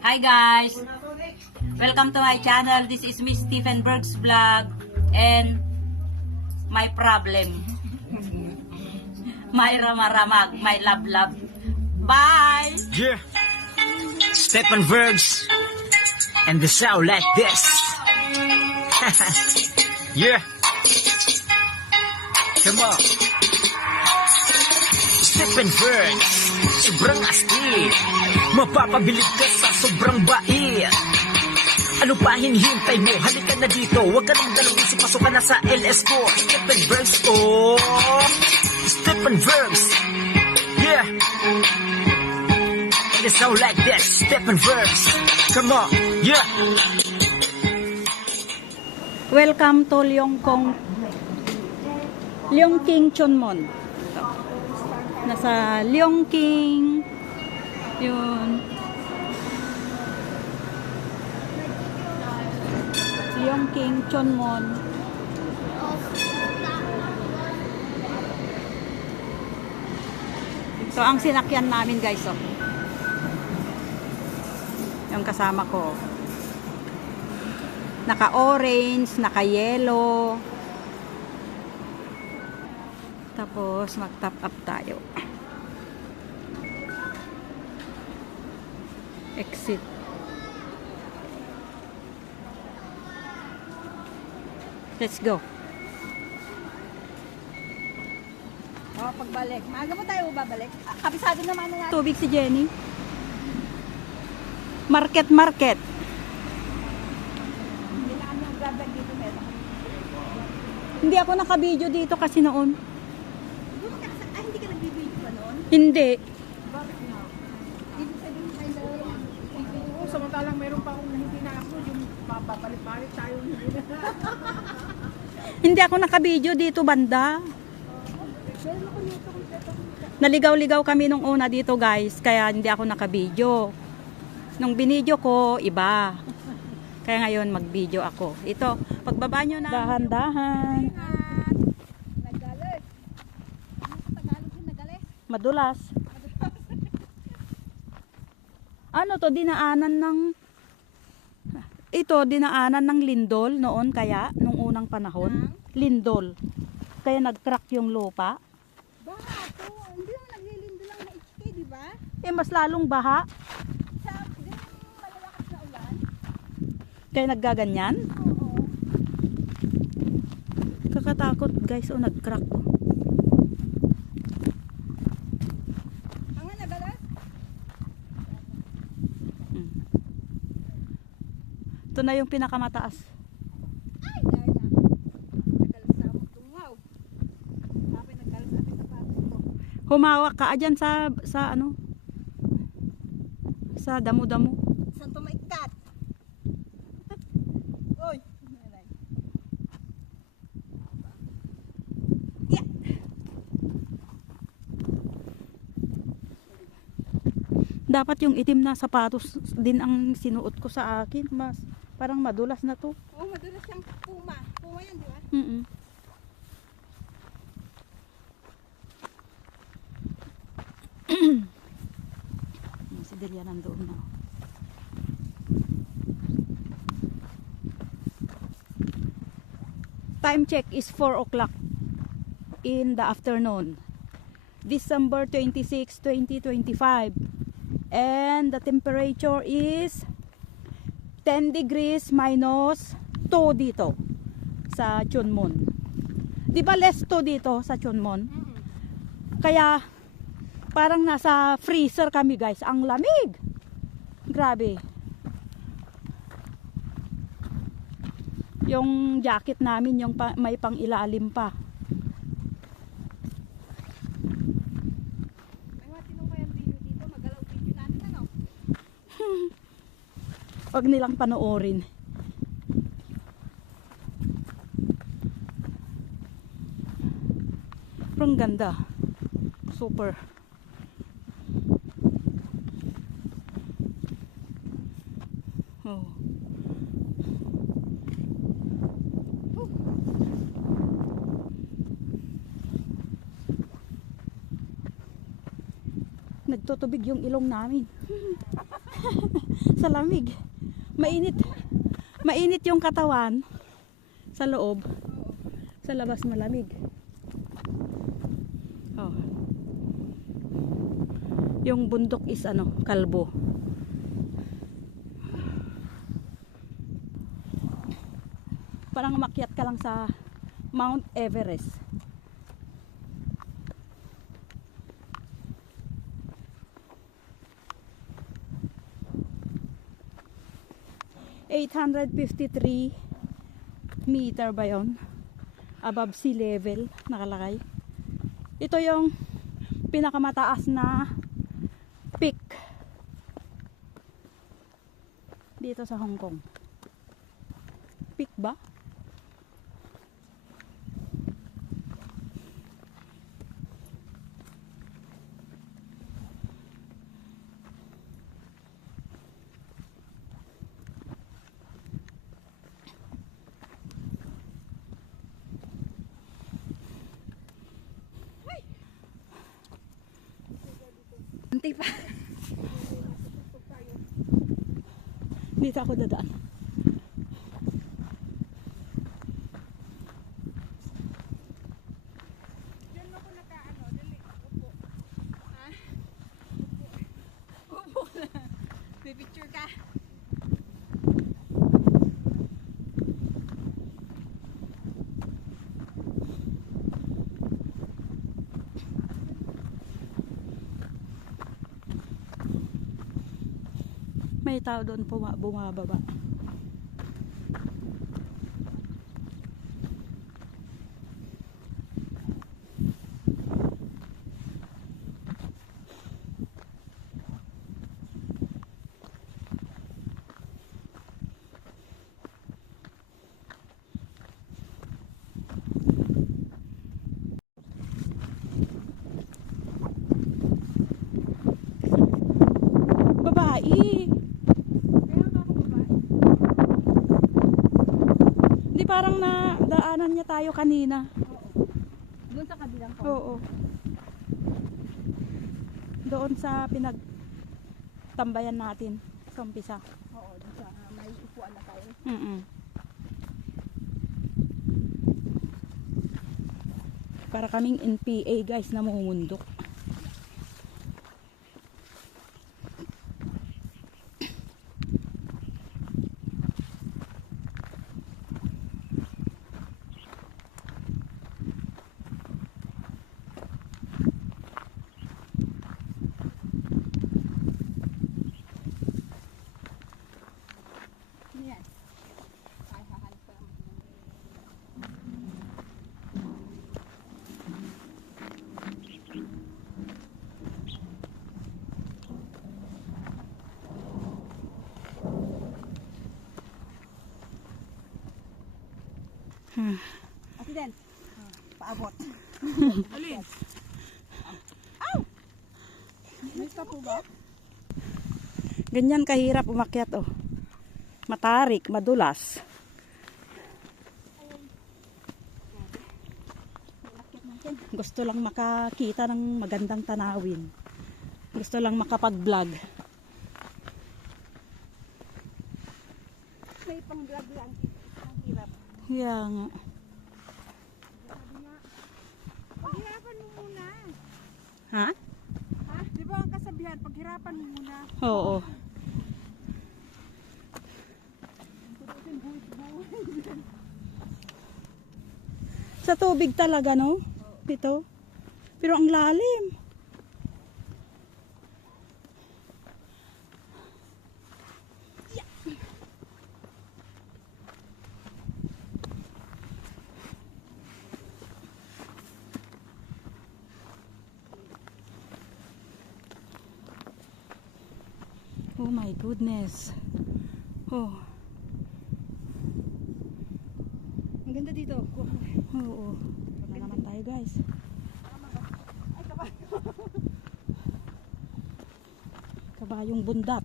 Hi guys! Welcome to my channel. This is Miss Stephen Berg's vlog and my problem. My ramaramag, my love. Bye! Yeah, Stephen Bergs, and the sound like this. Yeah, come on. Stephen Bergs, sobrang astig. Mapapabilib ka sa sobrang bait. Ano pa hinihintay mo? Halika na dito. Huwag ka nang dalawin, pasok ka na sa LS4. Stephen Bergs, oh, Stephen Bergs. Yeah. And it sound like this, Stephen Bergs. Come on, yeah. Welcome to Leongking Chunmon. Nasa Leongking yun. Leongking Chunmon. So ang sinakyan namin guys, oh. Yung kasama ko. Naka-orange, naka-yellow. Tapos mag-top up tayo. Exit. Let's go. Pagbalik. Maaga mo tayo babalik. Kabisado naman na natin. Tubig si Jenny. Market. Hindi na kami nag-vlog dito, meron. Hindi ako naka-video dito kasi noon. Hindi ka nag-video ba noon? Hindi. Bakit na? Ibig sabihin kayo dalawa. Oo, samantalang meron pa akong hindi na-upload, yung papapalit-palit tayo. Hindi ako naka-video dito banda. Naligaw-ligaw kami nung una dito guys, kaya hindi ako naka-video. Nung binidyo ko, iba. Kaya ngayon mag-video ako. Ito, pagbaba nyo na. Dahan-dahan. Nagalit. Ano sa Tagalog yung nagalit? Madulas. Ano to, dinaanan ng... Ito, dinaanan ng lindol noon kaya, nung unang panahon. Lindol. Kaya nag-crack yung lupa. Baha to. Hindi naman naglilindo lang na HP, di ba? Eh, mas lalong baha. Sa ganyan malalakas na ulan. Kaya naggaganyan. Oo. Kakatakot guys, oh, nag-crack to. Ang nga nagalit? Ito na yung pinakamataas. Ay, dahil na. Nagalit sa mo tungaw. Sabi nagalit sa ating sapatos mo. Humawak ka dyan sa ano? Sa damo-damo. Saan tumaikat? Oy! Nanay. Yeah! Dapat yung itim na sapatos din ang sinuot ko sa akin. Mas parang madulas na to. Oh, madulas siyang puma. Puma yan, di ba? Mm-mm. Si Delia nandoon na. Time check is 4 o'clock in the afternoon. December 26, 2025. And the temperature is 10 degrees minus 2 dito sa Chunmon. Di ba less 2 dito sa Chunmon? Kaya parang nasa freezer kami guys. Ang lamig. Grabe. Yung jacket namin yung may pang ilalim pa. May matinong kayang video dito. Magalaw video natin, ano? Wag nilang panoorin. Pero ang ganda. Super. Oh. Nagtutubig yung ilong namin. Sa lamig. Mainit. Mainit yung katawan. Sa loob. Sa labas malamig. Oh. Yung bundok is ano, kalbo. Parang umakyat ka lang sa Mount Everest. ...853 meter ba yun? Above sea level nakalagay. Ito yung pinakamataas na peak dito sa Hong Kong. Peak ba? Antay pa. Dito ako dadaan. Diyan mo ko nakaano, dali. Upo. Ha? Upo na. May picture ka. May tao doon bumababa. Babae. Kaya nga ako babae. Di parang na daanan niya tayo kanina. Oo. Doon sa kabilang ko. Oo. Doon sa pinagtambayan natin sa umpisa. Oo, doon sa may upuan na tayo. Para kaming NPA guys na mumundok. Yan. Ay, hahanap ko lang. Accident. Paabot. Alin? May ka po ba? Ganyan kahirap umakyat oh. Matarik, madulas. Gusto lang makakita ng magandang tanawin. Gusto lang makapag-vlog. May pang-vlog lang. Ang hirap. Kaya nga. Sabi nga, paghirapan mo muna. Ha? Ha? Di ba ang kasabihan, paghirapan mo muna. Oo. Sa tubig talaga, no? Ito. Pero ang lalim. Oh my goodness. Oh. Ang ganda dito. Oo. Na naman tayo, guys. Ay, kabayo. Kabayong bundat.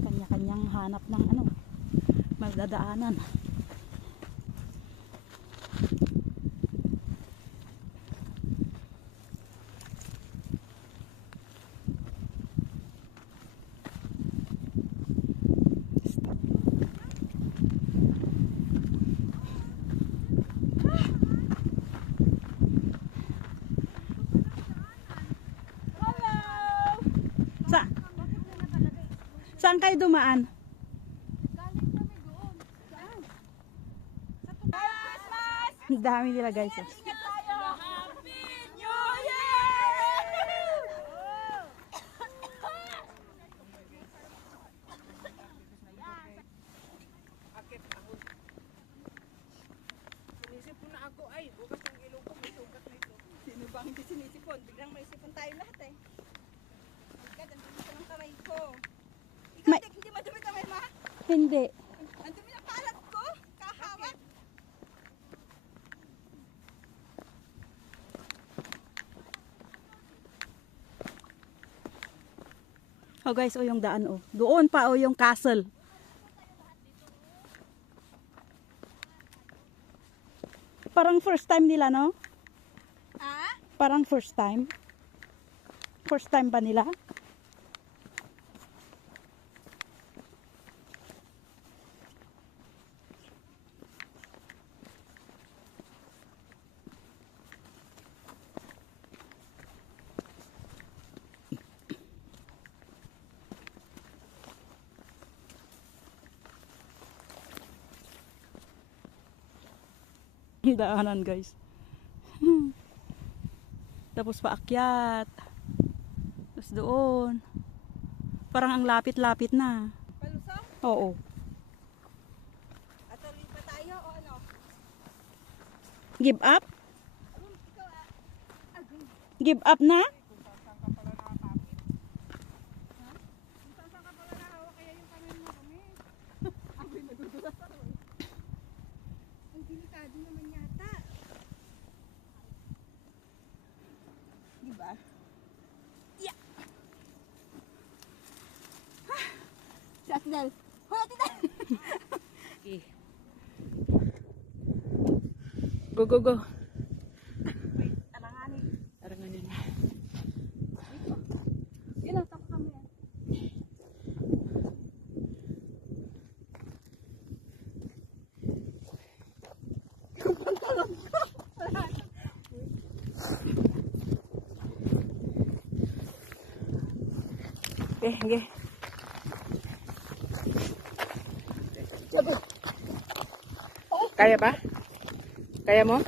Kanya-kanyang hanap ng ano. dadaanan. Sa Saan kayo dumaan? Galing kami doon. Saan? Sa Christmas! Ang dami nila guys. Ingat tayo! Happy New Year! Sinisip ko na ako, ay, bukas ang ilong ko, may sugat na ito. Sino ba hindi sinisipon? Biglang may sipon tayo lahat eh. Agad, ang dumi ng kamay ko. Ikaw, May- Tek, hindi madumi kamay ma? Hindi. Ang dumi ng kalat ko. Kahawat. Oh guys, oh yung daan oh. Doon pa oh yung castle. Parang first time nila, no? Ah? Parang first time. First time ba nila? Yung daanan guys. Tapos paakyat. Tapos doon. Parang ang lapit-lapit na. Palusong? Oo. At tuloy pa tayo o ano? Give up? Ikaw ah. Give up na? Saan ka pala nakakapit? Ha? Saan ka pala nakahawa kaya yung kamay mo kami? Ako'y madudulas ako eh. Ang delikado naman yata. Diba? Yeah! Si Ate Del. Hoy, Ate Del! Go, go, go. Alanganin. Aranganin. Yun lang, tapos kami yan. Okay, okay. Kaya ba? Kaya mo?